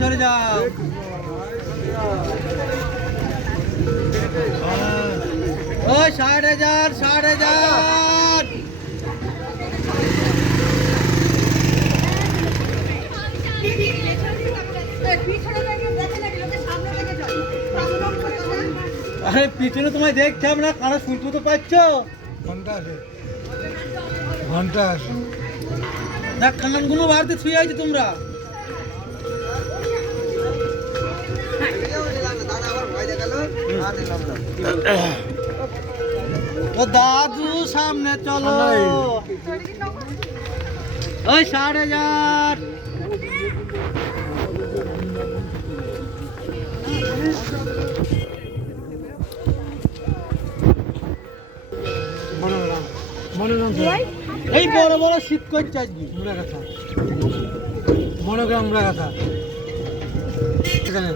সরে যাও। ওই 60,000 60,000। আরে পিছনে তোমায় দেখছাম না, কারো শুনতে তো পাচ্ছ? ঘন্টা আছে না, কানগুলো বাড়তে শুয়ে আছে তোমরা। ও দাদু সামনে চলো। ওই 60,000। এই বড় বড় শীত করছে আজকে। মনোগ্রাম রাখা ঠিক আছে